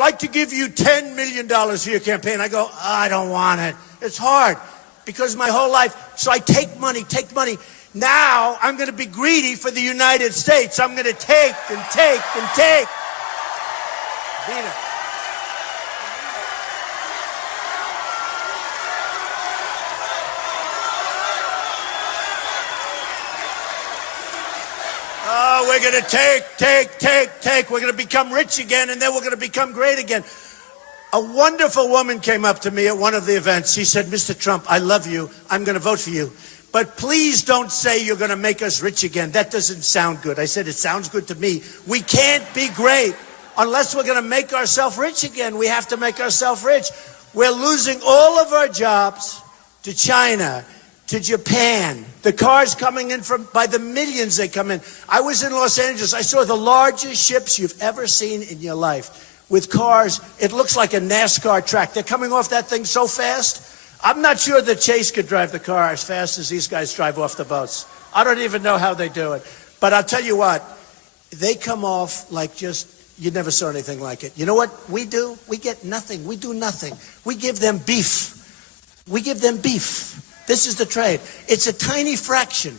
I'd like to give you $10 million for your campaign. I go, I don't want it. It's hard because my whole life. So I take money. Now I'm going to be greedy for the United States. I'm going to take and take and take. Dina. Oh, we're going to take. We're going to become rich again, and then we're going to become great again. A wonderful woman came up to me at one of the events. She said, Mr. Trump, I love you. I'm going to vote for you. But please don't say you're going to make us rich again. That doesn't sound good. I said, it sounds good to me. We can't be great unless we're going to make ourselves rich again. We have to make ourselves rich. We're losing all of our jobs to China, to Japan. The cars coming in by the millions they come in. I was in Los Angeles. I saw the largest ships you've ever seen in your life with cars. It looks like a NASCAR track. They're coming off that thing so fast. I'm not sure that Chase could drive the car as fast as these guys drive off the boats. I don't even know how they do it. But I'll tell you what, they come off like just, you never saw anything like it. You know what we do? We get nothing. We do nothing. We give them beef. This is the trade. It's a tiny fraction.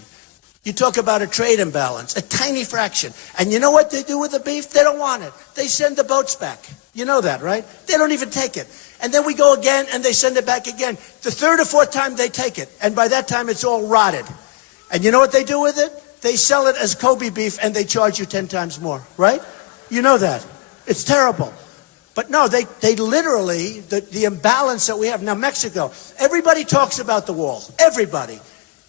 You talk about a trade imbalance, a tiny fraction. And you know what they do with the beef? They don't want it. They send the boats back. You know that, right? They don't even take it. And then we go again and they send it back again. The third or fourth time they take it. And by that time it's all rotted. And you know what they do with it? They sell it as Kobe beef and they charge you 10 times more, right? You know that. It's terrible. But no, they literally, the imbalance that we have. Now, Mexico, everybody talks about the wall. Everybody.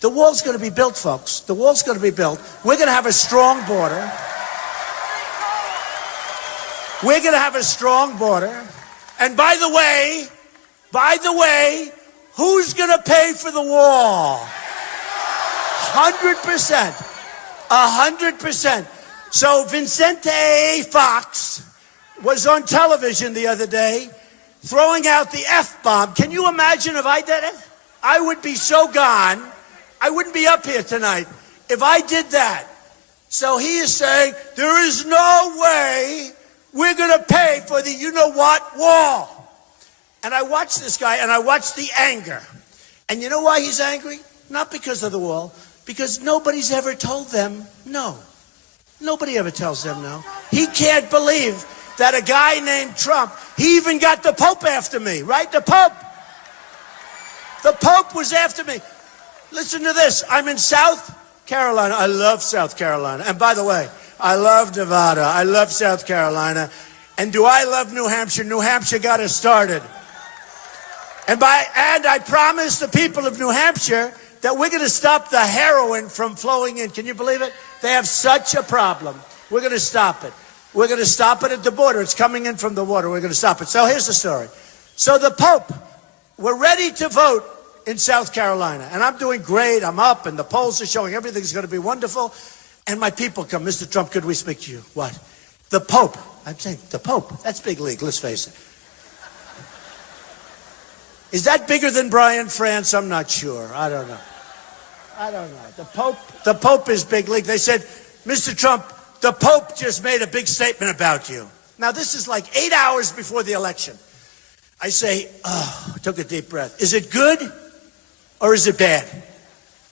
The wall's going to be built, folks. The wall's going to be built. We're going to have a strong border. We're going to have a strong border. And by the way, who's going to pay for the wall? 100%. 100%. So Vicente Fox was on television the other day throwing out the F-bomb. Can you imagine if I did it? I would be so gone. I wouldn't be up here tonight if I did that. So he is saying there is no way we're going to pay for the you-know-what wall. And I watched this guy and I watched the anger. And you know why he's angry? Not because of the wall, because nobody's ever told them no. Nobody ever tells them no. He can't believe that a guy named Trump, he even got the Pope after me, right? The Pope. The Pope was after me. Listen to this. I'm in South Carolina. I love South Carolina. And by the way, I love Nevada. I love South Carolina. And do I love New Hampshire? New Hampshire got us started. And I promised the people of New Hampshire that we're going to stop the heroin from flowing in. Can you believe it? They have such a problem. We're going to stop it. We're going to stop it at the border. It's coming in from the water. We're going to stop it. So here's the story. So the Pope, we're ready to vote in South Carolina. And I'm doing great. I'm up and the polls are showing everything's going to be wonderful. And my people come, Mr. Trump, could we speak to you? What? The Pope. I'm saying, the Pope. That's big league, let's face it. Is that bigger than Brian France? I'm not sure. I don't know. The Pope is big league. They said, Mr. Trump, the Pope just made a big statement about you. Now, this is like 8 hours before the election. I say, I took a deep breath. Is it good or is it bad?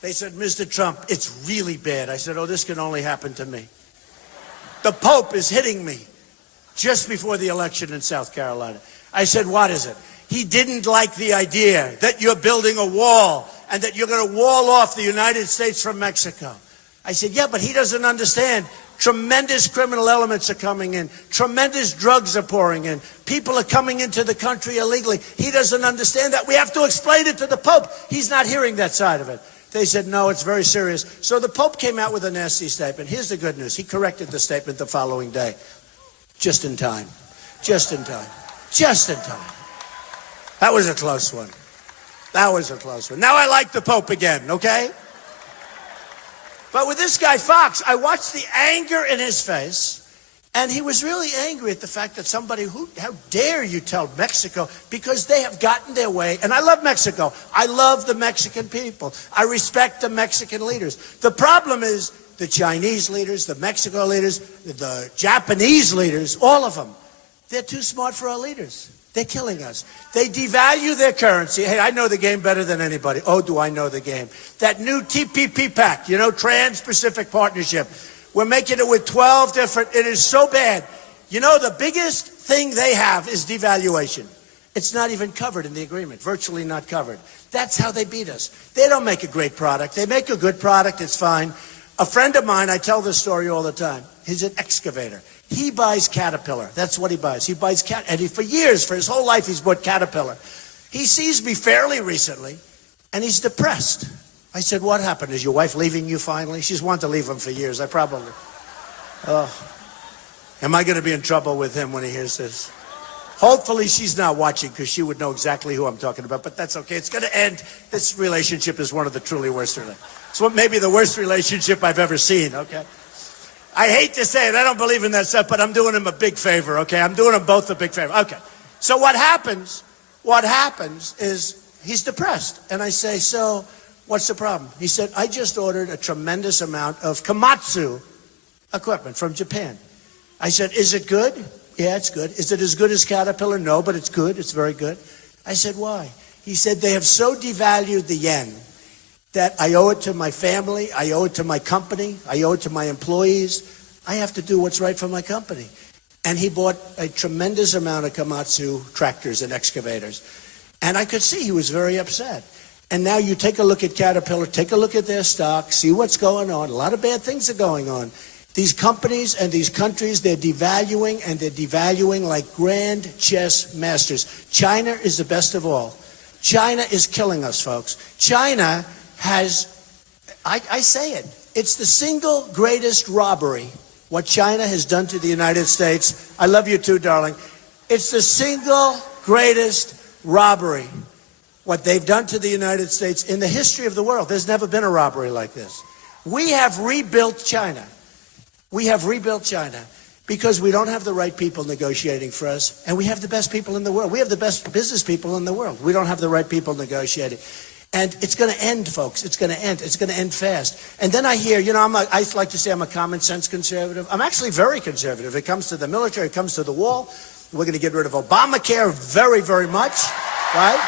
They said, Mr. Trump, it's really bad. I said, oh, this can only happen to me. The Pope is hitting me just before the election in South Carolina. I said, what is it? He didn't like the idea that you're building a wall and that you're going to wall off the United States from Mexico. I said, yeah, but he doesn't understand. Tremendous criminal elements are coming in. Tremendous drugs are pouring in. People are coming into the country illegally. He doesn't understand that. We have to explain it to the Pope. He's not hearing that side of it. They said, no, it's very serious. So the Pope came out with a nasty statement. Here's the good news. He corrected the statement the following day. Just in time. Just in time. Just in time. That was a close one. That was a close one. Now I like the Pope again, okay? But with this guy, Fox, I watched the anger in his face, and he was really angry at the fact that somebody, how dare you tell Mexico, because they have gotten their way. And I love Mexico. I love the Mexican people. I respect the Mexican leaders. The problem is the Chinese leaders, the Mexico leaders, the Japanese leaders, all of them. They're too smart for our leaders. They're killing us. They devalue their currency. Hey, I know the game better than anybody. Oh, do I know the game? That new TPP Pact, Trans-Pacific Partnership. We're making it with 12 different, it is so bad. The biggest thing they have is devaluation. It's not even covered in the agreement, virtually not covered. That's how they beat us. They don't make a great product. They make a good product, it's fine. A friend of mine, I tell this story all the time. He's an excavator. He buys Caterpillar. That's what he buys. He buys and for years, for his whole life, he's bought Caterpillar. He sees me fairly recently, and he's depressed. I said, what happened? Is your wife leaving you finally? She's wanted to leave him for years. Am I going to be in trouble with him when he hears this? Hopefully she's not watching because she would know exactly who I'm talking about, but that's okay. It's going to end. This relationship is one of the truly worst. It's maybe the worst relationship I've ever seen, okay? I hate to say it. I don't believe in that stuff, but I'm doing him a big favor, okay? I'm doing them both a big favor. Okay. So what happens is he's depressed. And I say, so what's the problem? He said, I just ordered a tremendous amount of Komatsu equipment from Japan. I said, is it good? Yeah, it's good. Is it as good as Caterpillar? No, but it's good. It's very good. I said, why? He said, they have so devalued the yen that I owe it to my family, I owe it to my company, I owe it to my employees. I have to do what's right for my company. And he bought a tremendous amount of Komatsu tractors and excavators. And I could see he was very upset. And now you take a look at Caterpillar, take a look at their stock, see what's going on. A lot of bad things are going on. These companies and these countries, they're devaluing, and they're devaluing like grand chess masters. China is the best of all. China is killing us, folks. China has, I say it, it's the single greatest robbery, what China has done to the United States. I love you too, darling. It's the single greatest robbery, what they've done to the United States in the history of the world. There's never been a robbery like this. We have rebuilt China. We have rebuilt China because we don't have the right people negotiating for us, and we have the best people in the world. We have the best business people in the world. We don't have the right people negotiating. And it's going to end, folks. It's going to end. It's going to end fast. And then I hear, I like to say I'm a common sense conservative. I'm actually very conservative. It comes to the military. It comes to the wall. We're going to get rid of Obamacare very, very much, right?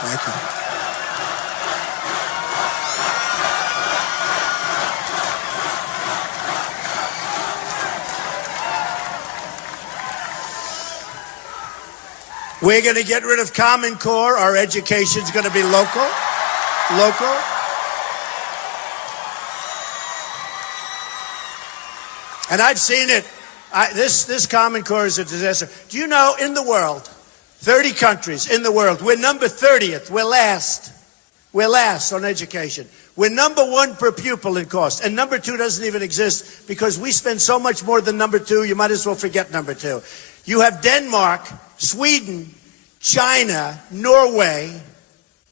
Thank you. We're going to get rid of Common Core. Our education's going to be local. And I've seen it. This Common Core is a disaster. Do you know, in the world, 30 countries in the world, we're number 30th. We're last. We're last on education. We're number 1 per pupil in cost. And number 2 doesn't even exist because we spend so much more than number 2, you might as well forget number 2. You have Denmark, Sweden, China, Norway.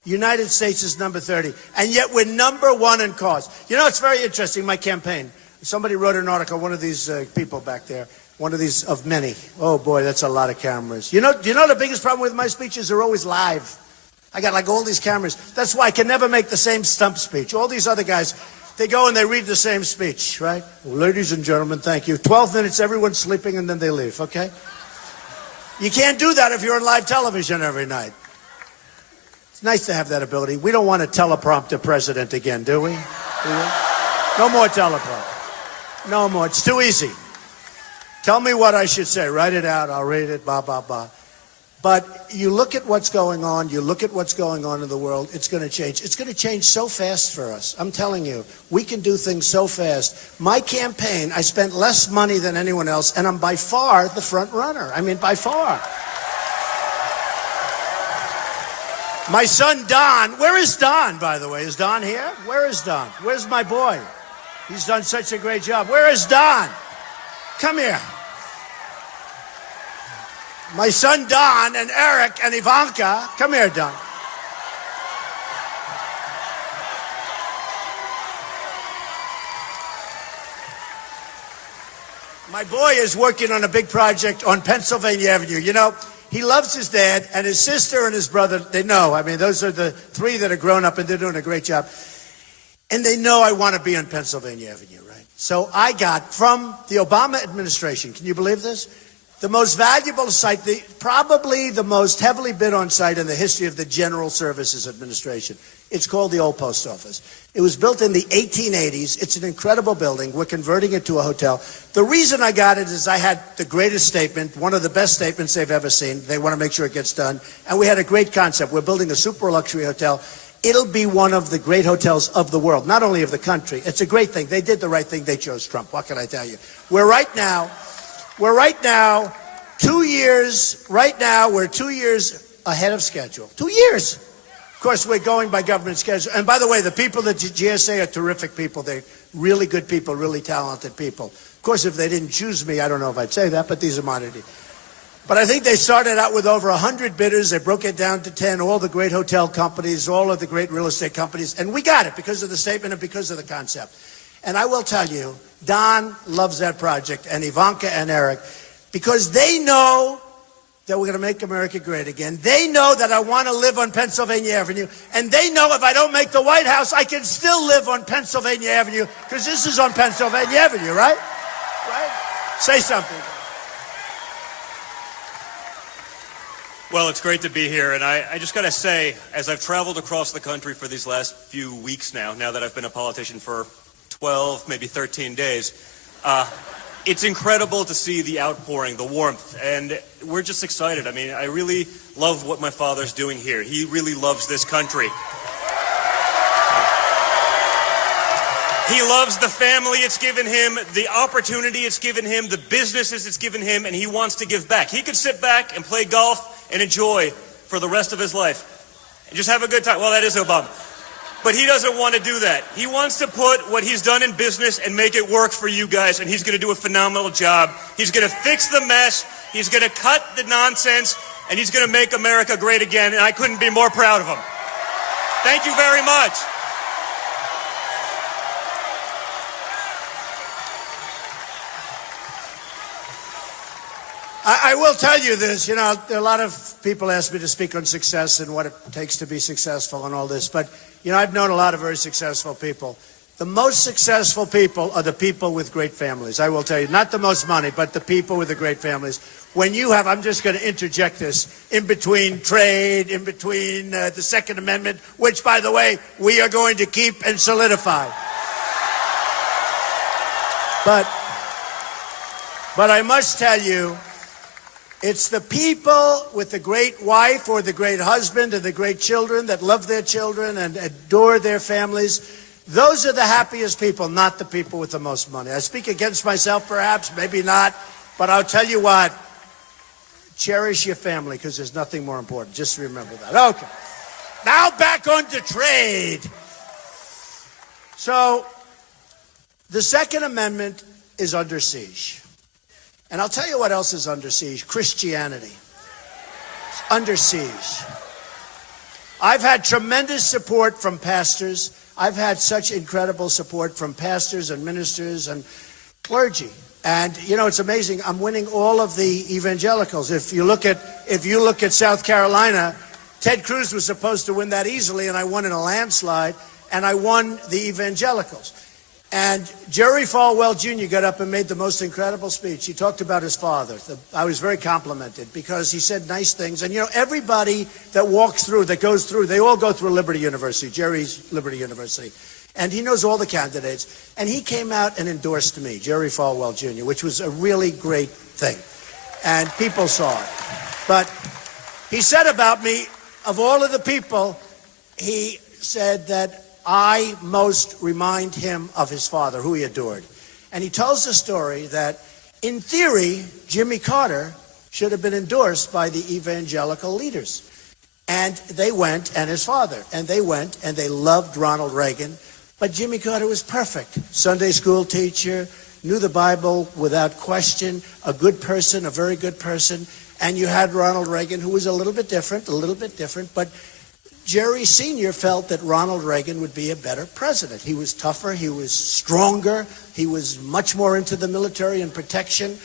United States is number 30. And yet we're number 1 in cost. It's very interesting, my campaign. Somebody wrote an article, one of these people back there, one of these of many. Oh boy, that's a lot of cameras. Do you know the biggest problem with my speeches? They're always live. I got like all these cameras. That's why I can never make the same stump speech. All these other guys, they go and they read the same speech, right? Well, ladies and gentlemen, thank you. 12 minutes, everyone's sleeping, and then they leave, okay? You can't do that if you're on live television every night. It's nice to have that ability. We don't want a teleprompter president again, do we? No more teleprompter. No more. It's too easy. Tell me what I should say. Write it out. I'll read it. Blah, blah, blah. But you look at what's going on. You look at what's going on in the world. It's going to change. It's going to change so fast for us. I'm telling you, we can do things so fast. My campaign, I spent less money than anyone else, and I'm by far the front runner. I mean, by far. My son, Don. Where is Don, by the way? Is Don here? Where is Don? Where's my boy? He's done such a great job. Where is Don? Come here. My son Don and Eric and Ivanka. Come here, Don. My boy is working on a big project on Pennsylvania Avenue. he loves his dad, and his sister and his brother, they know. I mean, those are the three that are grown up, and they're doing a great job. And they know I want to be on Pennsylvania Avenue, right? So I got, from the Obama administration, can you believe this? The most valuable site, probably the most heavily bid on site in the history of the General Services Administration. It's called the Old Post Office. It was built in the 1880s. It's an incredible building. We're converting it to a hotel. The reason I got it is I had the greatest statement, one of the best statements they've ever seen. They want to make sure it gets done. And we had a great concept. We're building a super luxury hotel. It'll be one of the great hotels of the world, not only of the country. It's a great thing. They did the right thing. They chose Trump. What can I tell you? We're right now 2 years ahead of schedule. 2 years. Of course, we're going by government schedule. And by the way, the people at GSA are terrific people. They're really good people, really talented people. Of course, if they didn't choose me, I don't know if I'd say that, but these are my ideas. But I think they started out with over 100 bidders. They broke it down to 10, all the great hotel companies, all of the great real estate companies. And we got it because of the statement and because of the concept. And I will tell you, Don loves that project, and Ivanka and Eric, because they know that we're going to make America great again. They know that I want to live on Pennsylvania Avenue. And they know if I don't make the White House, I can still live on Pennsylvania Avenue, because this is on Pennsylvania Avenue, right? Right? Say something. Well, it's great to be here, and I just got to say, as I've traveled across the country for these last few weeks now that I've been a politician for 12, maybe 13 days, it's incredible to see the outpouring, the warmth, and we're just excited. I mean, I really love what my father's doing here. He really loves this country. He loves the family it's given him, the opportunity it's given him, the businesses it's given him, and he wants to give back. He could sit back and play golf and enjoy for the rest of his life and just have a good time. Well, that is Obama. But he doesn't want to do that. He wants to put what he's done in business and make it work for you guys, and he's going to do a phenomenal job. He's going to fix the mess. He's going to cut the nonsense, and he's going to make America great again, and I couldn't be more proud of him. Thank you very much. I will tell you this, a lot of people ask me to speak on success and what it takes to be successful and all this, but, I've known a lot of very successful people. The most successful people are the people with great families, I will tell you. Not the most money, but the people with the great families. When you have, I'm just going to interject this, in between trade, in between the Second Amendment, which, by the way, we are going to keep and solidify. But I must tell you, it's the people with the great wife or the great husband and the great children that love their children and adore their families. Those are the happiest people, not the people with the most money. I speak against myself, perhaps, maybe not, but I'll tell you what, cherish your family, because there's nothing more important. Just remember that. Okay. Now back onto trade. So, the Second Amendment is under siege. And I'll tell you what else is under siege. Christianity. It's under siege. I've had tremendous support from pastors. I've had such incredible support from pastors and ministers and clergy. And, it's amazing. I'm winning all of the evangelicals. If you look at South Carolina, Ted Cruz was supposed to win that easily, and I won in a landslide, and I won the evangelicals. And Jerry Falwell Jr. got up and made the most incredible speech. He talked about his father. I was very complimented because he said nice things. And, everybody that goes through, they all go through Liberty University, Jerry's Liberty University. And he knows all the candidates. And he came out and endorsed me, Jerry Falwell Jr., which was a really great thing. And people saw it. But he said about me, of all of the people, he said that I most remind him of his father, who he adored. And he tells the story that, in theory, Jimmy Carter should have been endorsed by the evangelical leaders. And they went, and his father, and they went, and they loved Ronald Reagan. But Jimmy Carter was perfect. Sunday school teacher, knew the Bible without question, a good person, a very good person. And you had Ronald Reagan, who was a little bit different, but Jerry Sr. felt that Ronald Reagan would be a better president. He was tougher, he was stronger, he was much more into the military and protection.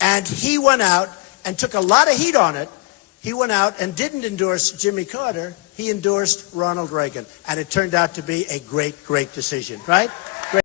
And he went out and took a lot of heat on it he went out and didn't endorse Jimmy Carter. He endorsed Ronald Reagan. And it turned out to be a great, great decision, right?